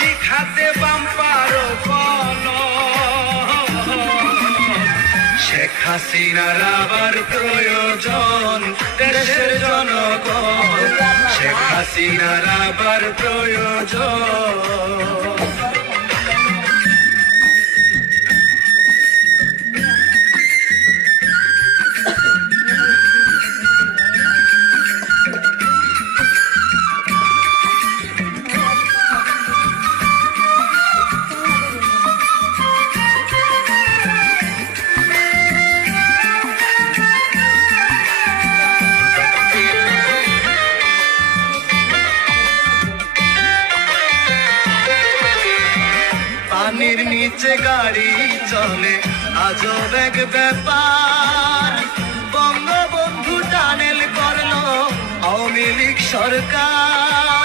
শিখাতে বাম্পার ফল শেখ হাসিনার আবার প্রয়োজন দেশের জনগণ শেখ হাসিনার আবার প্রয়োজন পানির নিচে গাড়ি চলে আজব এক ব্যাপার বঙ্গবন্ধু টানেল করলো আওয়ামী লীগ সরকার